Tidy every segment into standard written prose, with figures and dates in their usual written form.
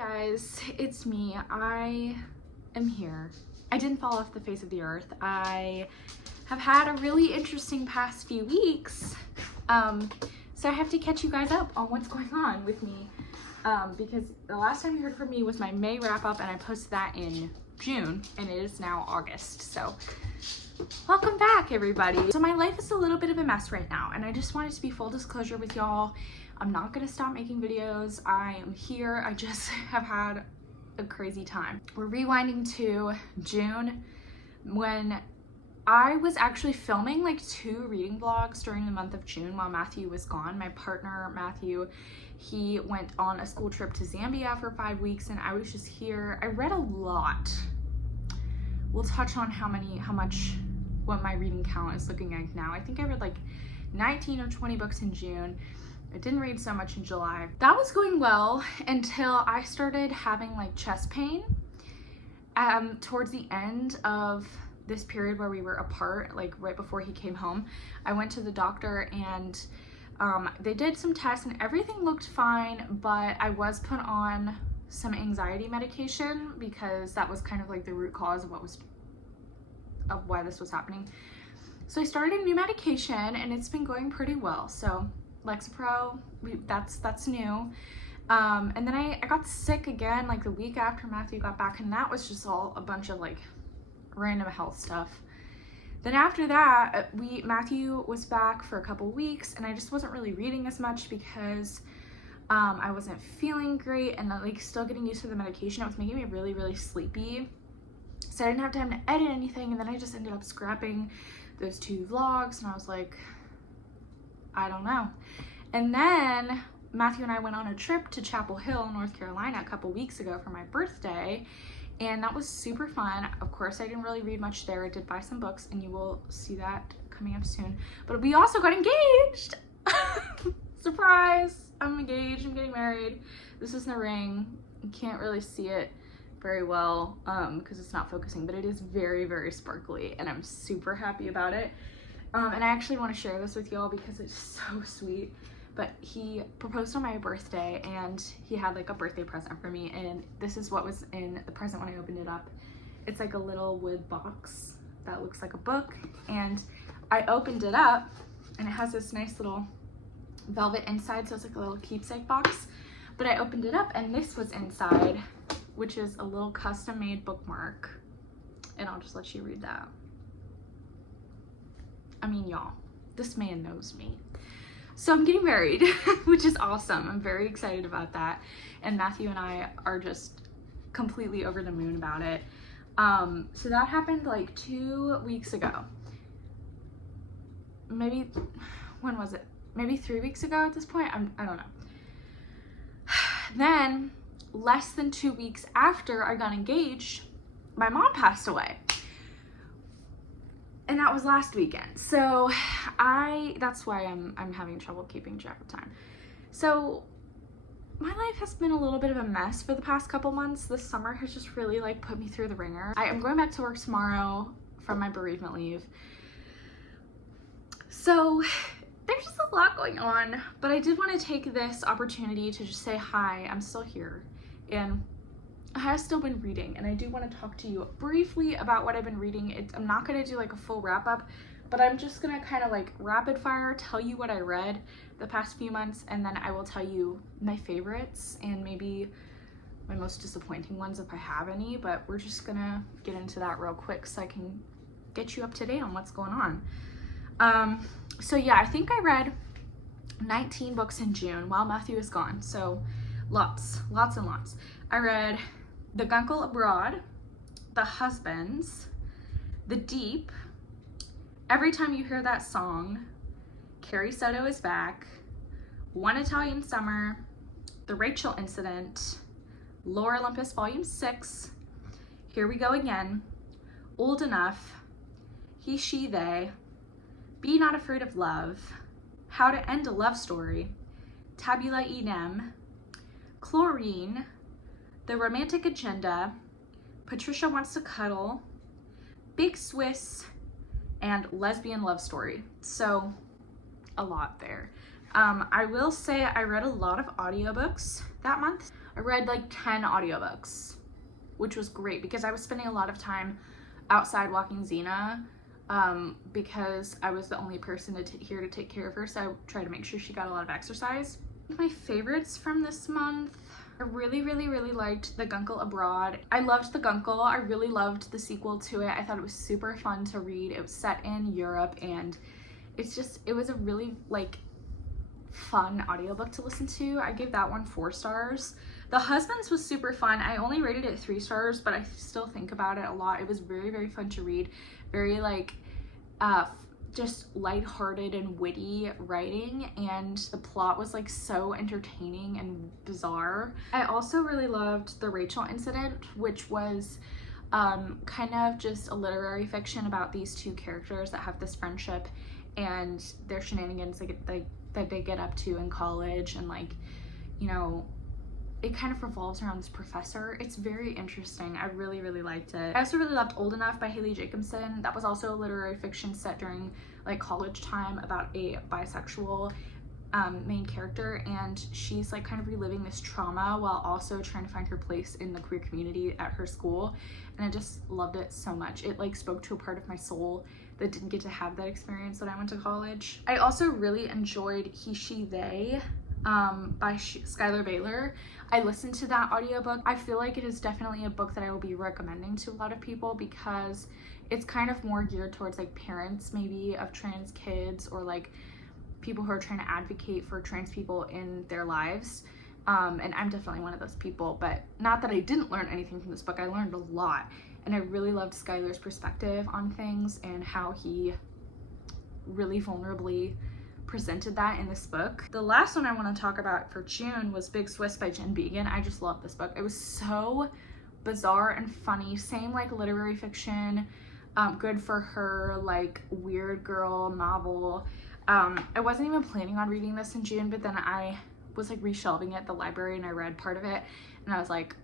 guys, it's me. I am here. I didn't fall off the face of the earth. I have had a really interesting past few weeks. So I have to catch you guys up on what's going on with me. Because the last time you heard from me was my May wrap up, and I posted that in June, and it is now August. So welcome back, everybody. So my life is a little bit of a mess right now, and I just wanted to be full disclosure with y'all. I'm not gonna stop making videos. I am here. I just have had a crazy time. We're rewinding to June when I was actually filming like 2 reading vlogs during the month of June while Matthew was gone. My partner, Matthew, he went on a school trip to Zambia for 5 weeks, and I was just here. I read a lot. We'll touch on what my reading count is looking like now. I think I read like 19 or 20 books in June. I didn't read so much in July. That was going well until I started having like chest pain towards the end of this period where we were apart, like right before he came home. I went to the doctor, and they did some tests and everything looked fine, but I was put on some anxiety medication because that was kind of like the root cause of why this was happening. So I started a new medication, and it's been going pretty well. So Lexapro, that's new. And then I got sick again like the week after Matthew got back, and that was just all a bunch of like random health stuff. Then after that, Matthew was back for a couple weeks, and I just wasn't really reading as much because I wasn't feeling great, and like still getting used to the medication. It was making me really, really sleepy. So I didn't have time to edit anything, and then I just ended up scrapping those 2 vlogs, and I was like, I don't know. And then Matthew and I went on a trip to Chapel Hill, North Carolina a couple weeks ago for my birthday, and that was super fun. Of course, I didn't really read much there. I did buy some books, and you will see that coming up soon. But we also got engaged. Surprise! I'm engaged. I'm getting married. This is the ring. You can't really see it very well because it's not focusing, but it is very, very sparkly, and I'm super happy about it. And I actually want to share this with y'all because it's so sweet. But he proposed on my birthday, and he had like a birthday present for me, and this is what was in the present when I opened it up. It's like a little wood box that looks like a book, and I opened it up, and it has this nice little velvet inside, so it's like a little keepsake box. But I opened it up, and this was inside, which is a little custom-made bookmark, and I'll just let you read that. I mean, y'all, this man knows me. So I'm getting married, which is awesome. I'm very excited about that. And Matthew and I are just completely over the moon about it. So that happened like 2 weeks ago. Maybe, when was it? Maybe 3 weeks ago at this point? I don't know. Then, less than 2 weeks after I got engaged, my mom passed away. And that was last weekend. So that's why I'm having trouble keeping track of time. So my life has been a little bit of a mess for the past couple months. This summer has just really like put me through the ringer. I am going back to work tomorrow from my bereavement leave. So there's just a lot going on, but I did want to take this opportunity to just say hi. I'm still here, and I have still been reading, and I do want to talk to you briefly about what I've been reading. I'm not going to do like a full wrap up, but I'm just going to kind of like rapid fire tell you what I read the past few months, and then I will tell you my favorites and maybe my most disappointing ones if I have any. But we're just going to get into that real quick so I can get you up to date on what's going on. So yeah, I think I read 19 books in June while Matthew is gone. So lots and lots. I read The Guncle Abroad, The Husbands, The Deep, Every Time You Hear That Song, Carrie Soto Is Back, One Italian Summer, The Rachel Incident, Lore Olympus Volume 6, Here We Go Again, Old Enough, He, She, They, Be Not Afraid of Love, How to End a Love Story, Tabula Idem, Chlorine, The Romantic Agenda, Patricia Wants to Cuddle, Big Swiss, and Lesbian Love Story. So a lot there. I will say I read a lot of audiobooks that month. I read like 10 audiobooks, which was great because I was spending a lot of time outside walking Xena because I was the only person here to take care of her, so I tried to make sure she got a lot of exercise. My favorites from this month, I really liked The Guncle Abroad. I loved The Guncle. I really loved the sequel to it. I thought it was super fun to read. It was set in Europe, and it was a really like fun audiobook to listen to. I gave that one 4 stars. The Husbands was super fun. I only rated it 3 stars, but I still think about it a lot. It was very fun to read. Very like just lighthearted and witty writing, and the plot was like so entertaining and bizarre. I also really loved The Rachel Incident, which was kind of just a literary fiction about these 2 characters that have this friendship and their shenanigans that they get up to in college, and like, you know, it kind of revolves around this professor. It's very interesting. I really liked it. I also really loved Old Enough by Haley Jacobson. That was also a literary fiction set during like college time about a bisexual main character, and she's like kind of reliving this trauma while also trying to find her place in the queer community at her school, and I just loved it so much. It like spoke to a part of my soul that didn't get to have that experience when I went to college. I also really enjoyed He, She, They by Skylar Baylor. I listened to that audiobook. I feel like it is definitely a book that I will be recommending to a lot of people because it's kind of more geared towards like parents maybe of trans kids, or like people who are trying to advocate for trans people in their lives. And I'm definitely one of those people, but not that I didn't learn anything from this book. I learned a lot, and I really loved Skylar's perspective on things and how he really vulnerably presented that in this book. The last one I want to talk about for June was Big Swiss by Jen Began. I just love this book. It was so bizarre and funny. Same like literary fiction, good for her, like weird girl novel. I wasn't even planning on reading this in June, but then I was like reshelving it at the library and I read part of it and I was like,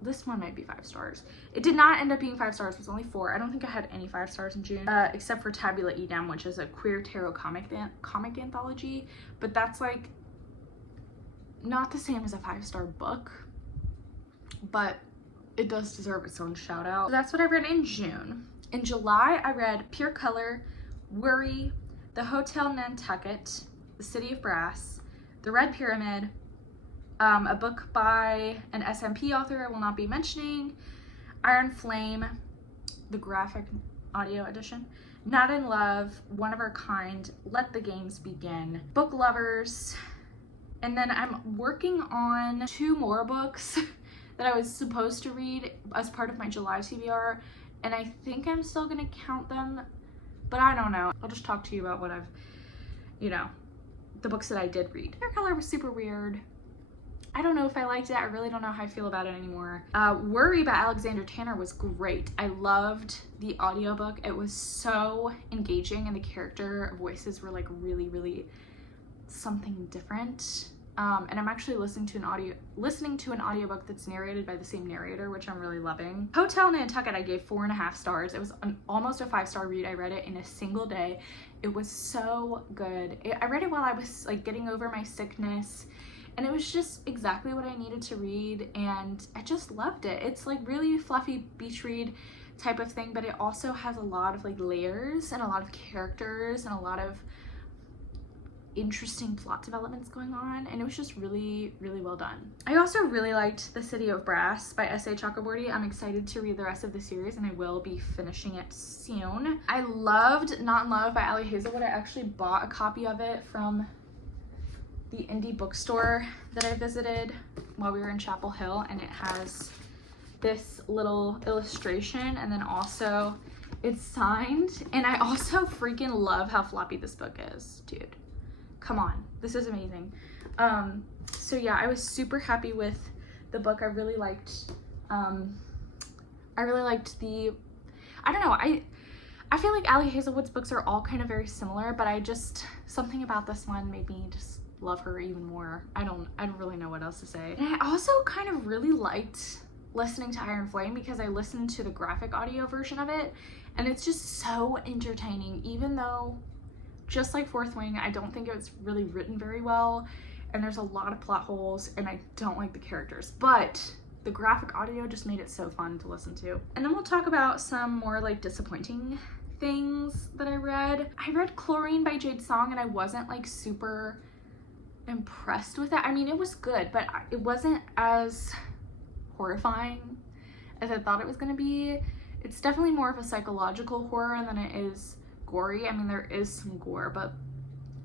this one might be 5 stars. It did not end up being 5 stars. It was only 4. I don't think I had any 5 stars in June, except for Tabula Edem, which is a queer tarot comic anthology, but that's like not the same as a 5-star book, but it does deserve its own shout out. So that's what I read in June. In July, I read Pure Color, Worry, The Hotel Nantucket, The City of Brass, The Red Pyramid, a book by an SMP author I will not be mentioning, Iron Flame, the graphic audio edition, Not in Love, One of Our Kind, Let the Games Begin, Book Lovers, and then I'm working on 2 more books that I was supposed to read as part of my July TBR, and I think I'm still gonna count them, but I don't know. I'll just talk to you about what I've, you know, the books that I did read. Hair color was super weird. I don't know if I liked it. I really don't know how I feel about it anymore. Worry by Alexander Tanner was great. I loved the audiobook. It was so engaging and the character voices were like really something different. And I'm actually listening to an audiobook that's narrated by the same narrator, which I'm really loving. Hotel Nantucket I gave 4.5 stars. It was almost a 5-star read. I read it in a single day. It was so good. I read it while I was like getting over my sickness, and it was just exactly what I needed to read, and I just loved it. It's like really fluffy beach read type of thing, but it also has a lot of like layers and a lot of characters and a lot of interesting plot developments going on, and it was just really well done. I also really liked The City of Brass by S.A. Chakraborty. I'm excited to read the rest of the series, and I will be finishing it soon. I loved Not in Love by Ali Hazelwood. I actually bought a copy of it from the indie bookstore that I visited while we were in Chapel Hill, and it has this little illustration, and then also it's signed, and I also freaking love how floppy this book is, dude. Come on, this is amazing. So yeah, I was super happy with the book. I really liked the, I don't know, I feel like Ali Hazelwood's books are all kind of very similar, but something about this one made me just love her even more. I don't really know what else to say. And I also kind of really liked listening to Iron Flame because I listened to the graphic audio version of it, and it's just so entertaining, even though just like Fourth Wing, I don't think it was really written very well. and there's a lot of plot holes, and I don't like the characters, but the graphic audio just made it so fun to listen to. And then we'll talk about some more like disappointing things that I read. I read Chlorine by Jade Song, and I wasn't like super impressed with it. I mean, it was good, but it wasn't as horrifying as I thought it was gonna be. It's definitely more of a psychological horror than it is gory. I mean, there is some gore, but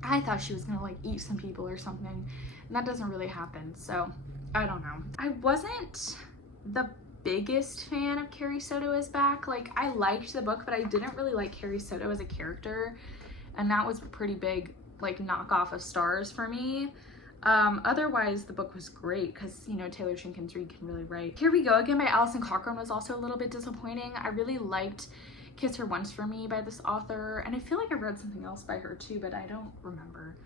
I thought she was gonna like eat some people or something, and that doesn't really happen, so I don't know. I wasn't the biggest fan of Carrie Soto is back. Like, I liked the book, but I didn't really like Carrie Soto as a character, and that was a pretty big like knockoff of Stars for me. Otherwise the book was great because, you know, Taylor Jenkins Reid can really write. Here We Go Again by Alison Cochrane was also a little bit disappointing. I really liked Kiss Her Once for Me by this author, and I feel like I read something else by her too, but I don't remember.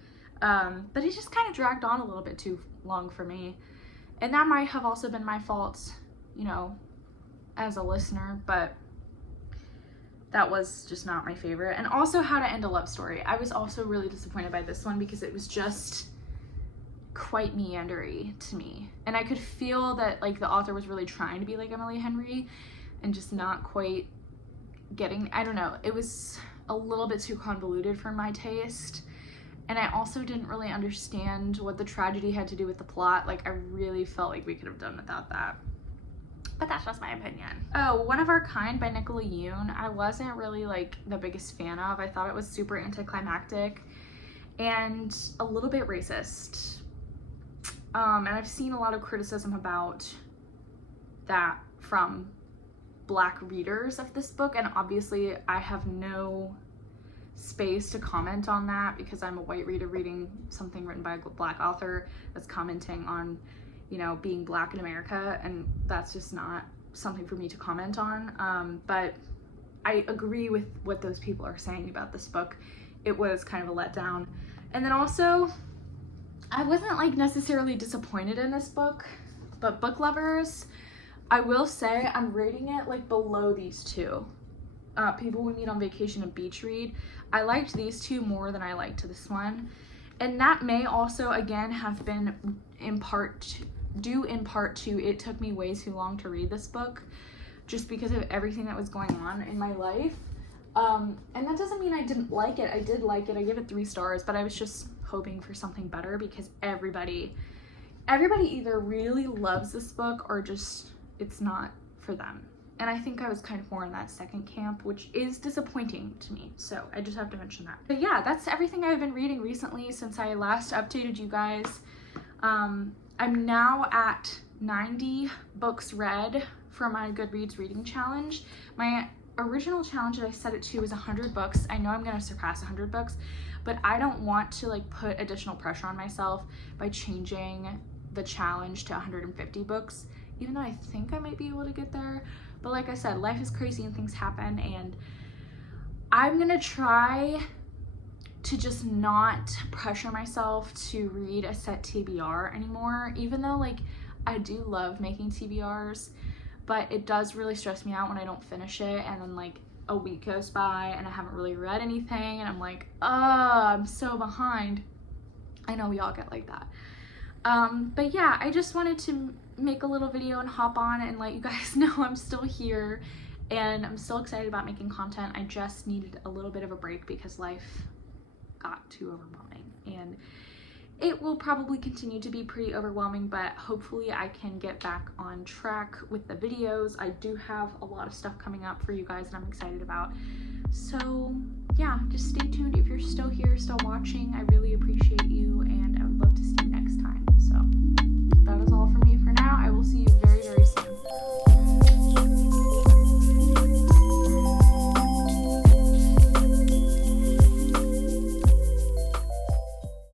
But it just kind of dragged on a little bit too long for me, and that might have also been my fault, you know, as a listener, but that was just not my favorite. And also How to End a Love Story. I was also really disappointed by this one because it was just quite meandery to me, and I could feel that like the author was really trying to be like Emily Henry and just not quite getting, I don't know, it was a little bit too convoluted for my taste, and I also didn't really understand what the tragedy had to do with the plot. Like, I really felt like we could have done without that, but that's just my opinion. Oh, One of Our Kind by Nicola Yoon, I wasn't really like the biggest fan of. I thought it was super anticlimactic and a little bit racist. And I've seen a lot of criticism about that from Black readers of this book, and obviously I have no space to comment on that because I'm a white reader reading something written by a Black author that's commenting on, you know, being Black in America, and that's just not something for me to comment on. But I agree with what those people are saying about this book. It was kind of a letdown. And then also, I wasn't like necessarily disappointed in this book, but Book Lovers, I will say I'm rating it like below these two. People We Meet on Vacation and Beach Read. I liked these two more than I liked this one, and that may also again have been due in part to it took me way too long to read this book just because of everything that was going on in my life. And that doesn't mean I didn't like it. I did like it. I give it 3 stars, but I was just hoping for something better because everybody either really loves this book or just it's not for them. And I think I was kind of more in that second camp, which is disappointing to me. So I just have to mention that. But yeah, that's everything I've been reading recently since I last updated you guys. I'm now at 90 books read for my Goodreads reading challenge. My original challenge that I set it to was 100 books. I know I'm going to surpass 100 books, but I don't want to like put additional pressure on myself by changing the challenge to 150 books, even though I think I might be able to get there. But like I said, life is crazy and things happen, and I'm gonna try to just not pressure myself to read a set TBR anymore, even though like I do love making TBRs, but it does really stress me out when I don't finish it and then like a week goes by and I haven't really read anything and I'm like, oh, I'm so behind. I know we all get like that. But yeah, I just wanted to make a little video and hop on and let you guys know I'm still here and I'm still excited about making content. I just needed a little bit of a break because life got too overwhelming, and it will probably continue to be pretty overwhelming, but hopefully I can get back on track with the videos. I do have a lot of stuff coming up for you guys that I'm excited about. So yeah, just stay tuned if you're still here, still watching. I really appreciate you, and I would love to see you next time.